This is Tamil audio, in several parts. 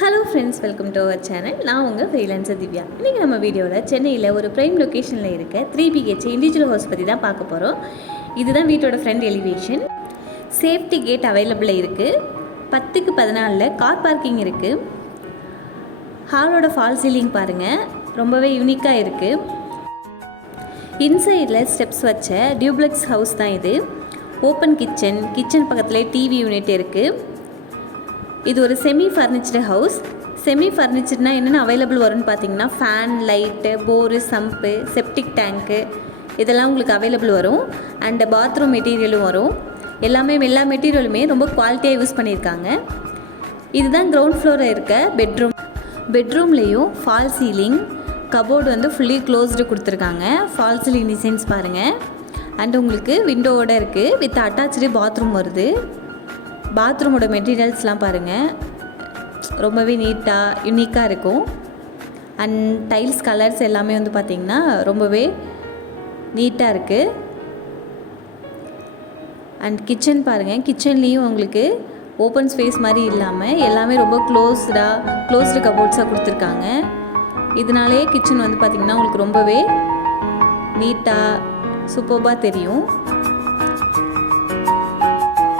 Hello friends, welcome to our channel. நான் உங்கள் ஃப்ரீலான்சர் திவ்யா. இன்றைக்கி நம்ம வீடியோவில் சென்னையில் ஒரு ப்ரைம் லொக்கேஷனில் இருக்க 3BHK இண்டிவிஜுவல் ஹவுஸ் பற்றி தான் பார்க்க போகிறோம். இதுதான் வீட்டோட ஃப்ரண்ட் எலிவேஷன். சேஃப்டி கேட் அவைலபிளாக இருக்குது. 10க்கு 14 கார் பார்க்கிங் இருக்குது. ஹாலோட ஃபால் சீலிங் பாருங்கள், ரொம்பவே யூனிக்காக இருக்குது. இன்சைடில் ஸ்டெப்ஸ் வச்ச டியூப்ளெக்ஸ் ஹவுஸ் தான் இது. ஓப்பன் கிச்சன் பக்கத்தில் டிவி யூனிட் இருக்குது. இது ஒரு செமி ஃபர்னிச்சர்டு ஹவுஸ். செமி ஃபர்னிச்சர்னால் என்னென்ன அவைலபிள் வரும்னு பார்த்தீங்கன்னா, ஃபேன், லைட்டு, போரு, சம்பு, செப்டிக் டேங்க்கு இதெல்லாம் உங்களுக்கு அவைலபிள் வரும். அண்டு பாத்ரூம் மெட்டீரியலும் வரும். எல்லா மெட்டீரியலுமே ரொம்ப குவாலிட்டியாக யூஸ் பண்ணியிருக்காங்க. இதுதான் கிரவுண்ட் ஃப்ளோரில் இருக்க பெட்ரூம்லேயும் ஃபால் சீலிங், கபோர்டு வந்து ஃபுல்லி க்ளோஸ்டு கொடுத்துருக்காங்க. ஃபால் சீலிங் டிசைன்ஸ் பாருங்கள். அண்டு உங்களுக்கு விண்டோவோடு இருக்குது. வித் அட்டாச்சு பாத்ரூம் வருது. பாத்ரூமோட மெட்டீரியல்ஸ்லாம் பாருங்கள், ரொம்பவே நீட்டாக யூனிக்காக இருக்கும். அண்ட் டைல்ஸ் கலர்ஸ் எல்லாமே வந்து பார்த்திங்கன்னா ரொம்பவே நீட்டாக இருக்குது. அண்ட் கிச்சன் பாருங்கள், கிச்சன்லேயும் உங்களுக்கு ஓப்பன் ஸ்பேஸ் மாதிரி இல்லாமல் எல்லாமே ரொம்ப க்ளோஸ்டு கபோர்ட்ஸாக கொடுத்துருக்காங்க. இதனாலே கிச்சன் வந்து பார்த்திங்கன்னா உங்களுக்கு ரொம்பவே நீட்டாக சூப்பர்பாக தெரியும்.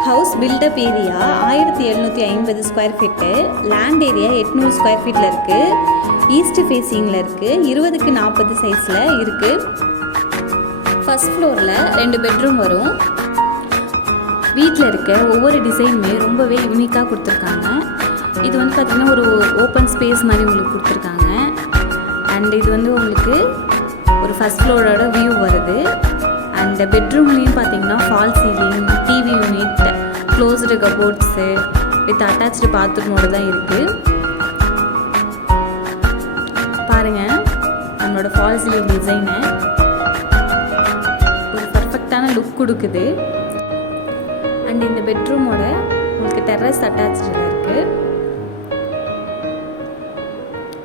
House built-up area 1750 square feet, land area 800 square ஃபீட்டில் இருக்குது. ஈஸ்ட் ஃபேஸிங்கில் இருக்குது. 20க்கு 40 சைஸில் இருக்குது. ஃபஸ்ட் ஃப்ளோரில் 2 பெட்ரூம் வரும். வீட்டில் இருக்க ஒவ்வொரு டிசைனுமே ரொம்பவே யூனிக்காக கொடுத்துருக்காங்க. இது வந்து பார்த்திங்கன்னா ஒரு ஓப்பன் ஸ்பேஸ் மாதிரி உங்களுக்கு கொடுத்துருக்காங்க. அண்ட் இது வந்து உங்களுக்கு ஒரு ஃபஸ்ட் ஃப்ளோரோட வியூ வருது. அண்ட் பெட்ரூம்லேயும் பார்த்தீங்கன்னா false ceiling, TV unit, closed cupboards with attached பாத்ரூமோடு தான் இருக்குது. பாருங்கள் நம்மளோட ஃபால் சீலிங் டிசைனை ஒரு பர்ஃபெக்டான லுக் கொடுக்குது. அண்ட் இந்த பெட்ரூமோட உங்களுக்கு டெரஸ் அட்டாச்சில் இருக்குது.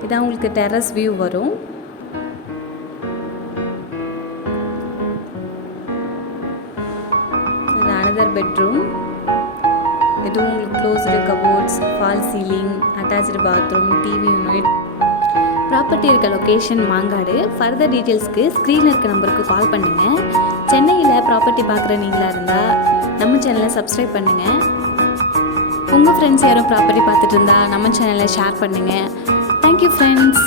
இதான் உங்களுக்கு டெரஸ் வியூ வரும். Another bedroom. இதுவும் உங்களுக்கு closed cupboards, false ceiling, attach bathroom, TV unit. Property இருக்க லொக்கேஷன் மாங்காடு. ஃபர்தர் டீட்டெயில்ஸ்க்கு ஸ்க்ரீனில் இருக்க நம்பருக்கு கால் பண்ணுங்கள். சென்னையில் ப்ராப்பர்ட்டி பார்க்குற நீங்களாக இருந்தால் நம்ம சேனலை சப்ஸ்கிரைப் பண்ணுங்கள். உங்கள் ஃப்ரெண்ட்ஸ் யாரும் ப்ராப்பர்ட்டி பார்த்துட்டு இருந்தால் நம்ம சேனலை ஷேர் பண்ணுங்கள். Thank you friends.